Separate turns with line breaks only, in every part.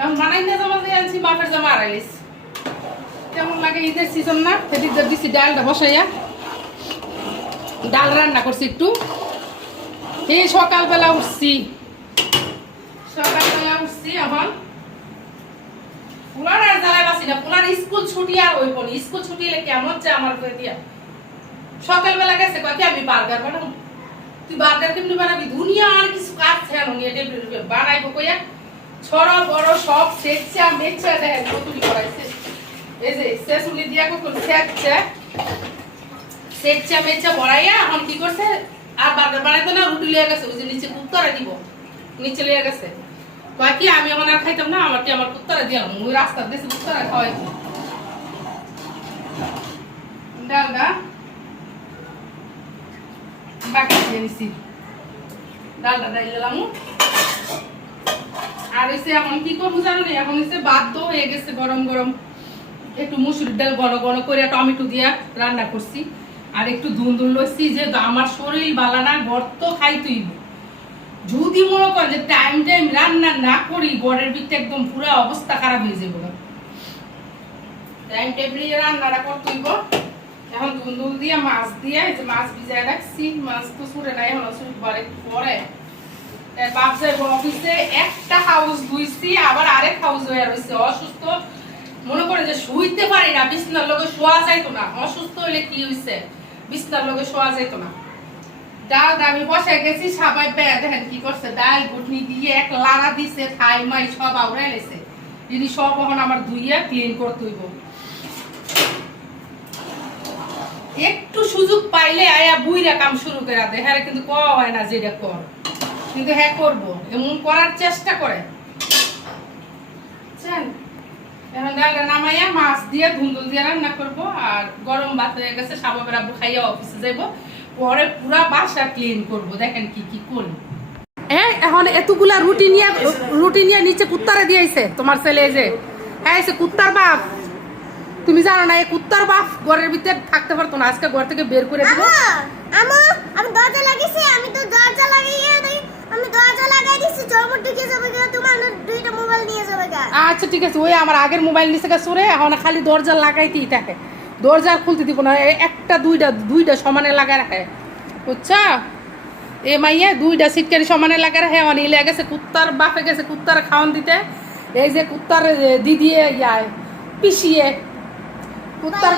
এখন বানাই না জামা দিয়ে আনছি মাফের জামা আড়াইলেছে কেমন লাগে ঈদের সিজন না? সেদিক দিয়ে দিছি ডালটা বসাইয়া। ডাল রান্না করছি একটু। এই সকালবেলা উঠছি। সকালবেলা উঠছি এখন। পুলার আর জ্বালায় বাসি না পুলার স্কুল ছুটি আর ওই স্কুল ছুটি এলে কেমন হচ্ছে আমার দিয়া। সকালবেলা গেছে কি আমি বার্গার বানাবো? তুই বার্গার কেমনি বানাবি? দুনিয়া আর কিছু কাজ ছেন নিয়ে টেবিল বানাইবো কইয়া। ছড়, বড়, সব সেকচা মেকচা দেয় নতুনই করাইছে এই যে শেষুলি দিয়া কখন সেকচা সেকচা মেকচা বড়াইয়া, এখন কি করছে? আর বার্গার বানাইতো না, রুটি লিয়ে গেছে, ওই যে নিচে কুত্তরা দিব, নিচে লিয়ে গেছে। কয় কি, আমি এখন আর খাইতাম না, আমার কি আমার কুত্তরা দিলাম ওই রাস্তার দেশে কুত্তরা খাওয়াই ডালটা বাকি দিয়ে নিছি ডালটা দিলাম আর এখন কি করব জানো নি এখন বাধ্য হয়ে গেছে গরম গরম একটু ডাল করে টমেটো দিয়া রান্না করছি। আর একটু ধুন ধুন লইছি যে আমার শরীর গর্ত খাই তুই যদি মনে কর যে টাইম টাইম রান্না না করি গড়ের ভিতরে একদম পুরো অবস্থা খারাপ হয়ে যাবে। টাইম টেবিলে রান্নাটা করতে হইব এখন দুন্দুল দিয়ে মাছ দিয়ে মাছ ভিজায় রাখছি, মাছ তো সুরে নাই, এখন পরে পরে ডাল দিয়ে এক দিছে, থাই মাই সব যদি সব এখন আমার ধুইয়া ক্লিন করতে হইব। একটু সুযোগ পাইলে আয়া বুইরা কাম শুরু করে হ্যাঁ কিন্তু ক হয় না যেটা কর। কিন্তু হ্যাঁ করব। এমন করার চেষ্টা করে বুঝছেন? এখন ডালটা নামাইয়া মাছ দিয়ে ধুন্দুল দিয়ে রান্না করব আর গরম ভাত হয়ে গেছে সাবাবের আব্বু খাইয়া অফিসে যাইবো। পরে পুরা বাসা ক্লিন করব। দেখেন কি কি করি হ্যাঁ এখন এতগুলা রুটি নিয়ে রুটি নিয়ে নিচে কুত্তারে দিয়েছে তোমার ছেলে যে। হ্যাঁ এসে কুত্তার বাপ। তুমি জানো না এই কুত্তার বাপ ঘরের ভিতরে থাকতে পারতো না। আজকে ঘর থেকে বের করে দিব
আমা আমি দরজা লাগিয়েছি আমি তো দরজা লাগিয়ে দিই আমি দরজা লাগাই দিছি চরমর ঢুকে যাবে গা তোমার না দুইটা মোবাইল নিয়ে যাবে গা
আচ্ছা ঠিক আছে। ওই আমার আগের মোবাইল নিচে সরে এখন খালি দরজা লাগাইতেই থাকে। দরজা খুলতে দিব না একটা দুইটা দুইটা সমানে লাগাই রাখে। বুঝছা? এ মাইয়া দুইটা সিটকারি সমানে লাগাই রাখে আমার ইলে গেছে কুত্তার বাপে গেছে কুত্তার খাওয়ান দিতে। এই যে কুত্তার দিদিয়ে ইয়ায় পিসিয়ে কুত্তার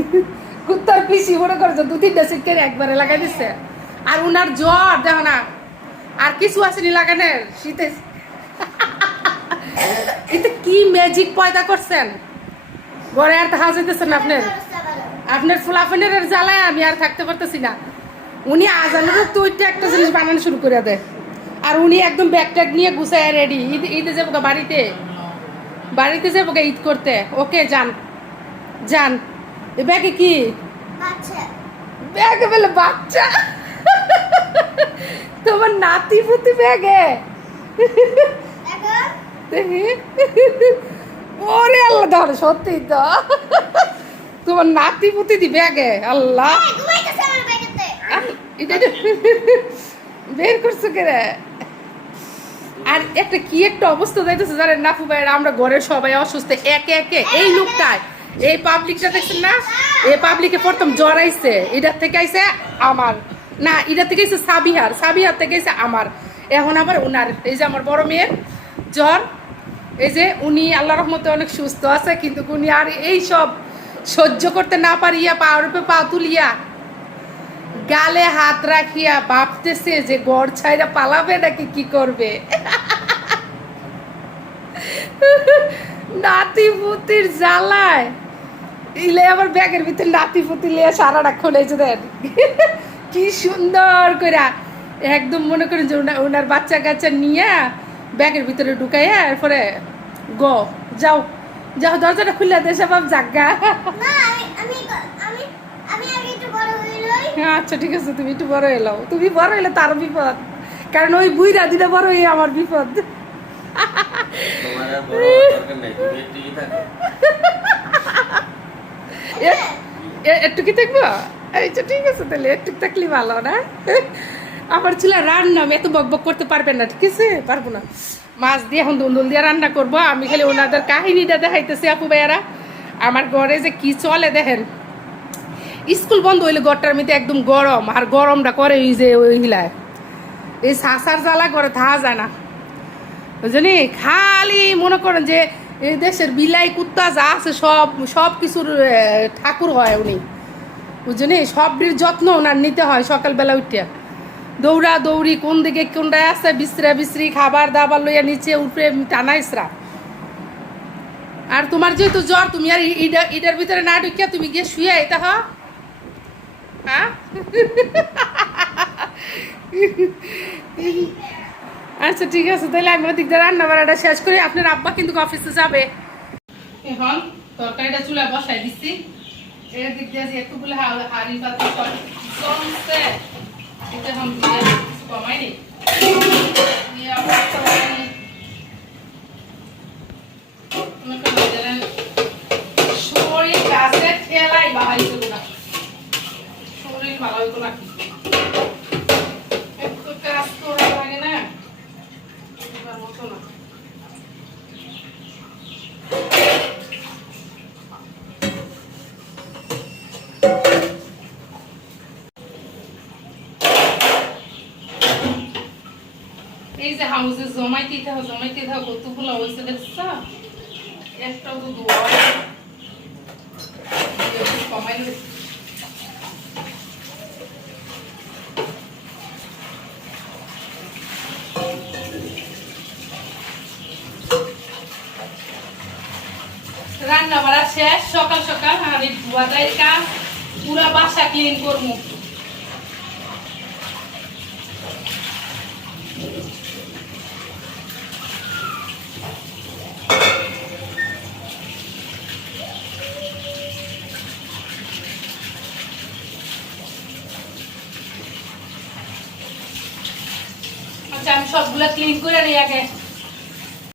কুত্তার পিসি মনে করছে দু তিনটা সিটকারি একবারে লাগাই দিচ্ছে আর উনার জ্বর দেখো না আর কিছু আসেনি লাগানোর শীতে। এটা কি ম্যাজিক পয়দা করছেন? ঘরে আর থাকা যাইতেছেন আপনার? আপনার ফুলাফেনের জ্বালায় আমি আর থাকতে পারতেছি না। উনি আজানের তো ওইটা একটা জিনিস বানানো শুরু করে দেয়। আর উনি একদম ব্যাগ ট্যাগ নিয়ে গুছায় রেডি ঈদ ঈদে যাব বাড়িতে। বাড়িতে যাব ঈদ করতে। ওকে যান। যান। ব্যাগে কি? ব্যাগে বলে বাচ্চা। তোমার নাতি পুতি ব্যাগে। দেখি। ওরে আল্লাহ ধরে সত্যি তো। তোমার নাতি পুতি দি ব্যাগে আল্লাহ। এটা বের করছ কে রে? আর একটা কি একটা অবস্থা যাইতেছে জানেন নাফু ভাইয়ের? আমরা ঘরের সবাই অসুস্থ একে একে। এই লোকটায় এই পাবলিকটা দেখছেন না? এই পাবলিকে প্রথম জ্বর আইছে। এটার থেকে আইছে আমার। না, এটা থেকে আইছে সাবিহার সাবিহার থেকে আইছে আমার। এখন আবার উনার, এই যে আমার বড় মেয়ের জ্বর, এই যে উনি আল্লাহ রহমতে অনেক সুস্থ আছে, কিন্তু উনি আর এই সব সহ্য করতে না পারিয়া পা রূপে পা তুলিয়া গালে হাত রাখিয়া ভাবতেছে যে গড় ছাইরা পালাবে নাকি কি করবে। নাতি পুতির জ্বালায়। ইলে আবার ব্যাগের ভিতরে নাতি পুতি লিয়ে সারাটা খুলেছে দেন। কি সুন্দর করে। একদম মনে করেন যে ওনা- ওনার বাচ্চা কাচ্চা নিয়ে ব্যাগের ভিতরে ঢুকাইয়া এরপরে গ যাও। যাও দরজাটা খুলে দেশে বাপ জাগা
না আমি আমি আমি আমি আগে একটু বড় লই।
আচ্ছা ঠিক আছে তুমি একটু বড় এলাও তুমি বড় এলে তার বিপদ। কারণ ওই বুইরা দিলে বড় হয়ে আমার বিপদ। একটু কি দেখব এই তো ঠিক আছে, তাহলে একটু থাকলে ভালো না? আমার ছিল রান্না আমি এত বক বক করতে পারবেন না, ঠিক আছে? পারব না। মাছ দিয়ে এখন দুন্দুল দিয়ে রান্না করব। আমি খালি ওনাদের কাহিনীটা দেখাইতেছি, আপু ভাইয়ারা। আমার ঘরে যে কি চলে দেখেন, স্কুল বন্ধ হইলে ঘরটার মধ্যে একদম গরম, আর গরমটা করে ওই যে ওই এই সাসার জ্বালা করে থাকা যায় না। বুঝলি খালি মনে করেন যে এই দেশের বিলাই কুত্তা যা আছে সব সব কিছুর ঠাকুর হয় উনি। বুঝলি? সবটির যত্ন ওনার নিতে হয় সকালবেলা উঠিয়া। দৌড়া দৌড়ি, কোন দিকে কোনটা আছে, বিশ্রা, বিশ্রি, খাবার দাবার লইয়া নিচে উপরে টানাইসরা আর তোমার যেহেতু জ্বর, তুমি আর ইডা- ইডার ভিতরে না ঢুকিয়া তুমি গিয়ে শুয়ে এটা হ হ্যাঁ? আচ্ছা ঠিক আছে, তাহলে আমি ওদিক দিয়ে রান্না বান্নাটা শেষ করি। আপনার আব্বা কিন্তু অফিসে যাবে। এখন তরকারিটা চুলা বসাই দিচ্ছি। এর দিক দিয়ে যে হাঁড়ি পাতি কমছে এটা যে শরীর গাছে ঠেলাই বাহাই করব না শরীর ভালো হইতো নাকি একটু কাজ করা লাগে না এবার মতো না এই যে হাউসে জমাইতে থাকো জমাইতে থাকো কতগুলো হয়েছে দেখছ? একটাও তো দোয়া কমাই রান্না বাড়া শেষ, সকাল সকাল আর এই ধোয়াটাই কাজ, পুরা বাসা ক্লিন করব আচ্ছা আমি সবগুলা ক্লিন করে নিই আগে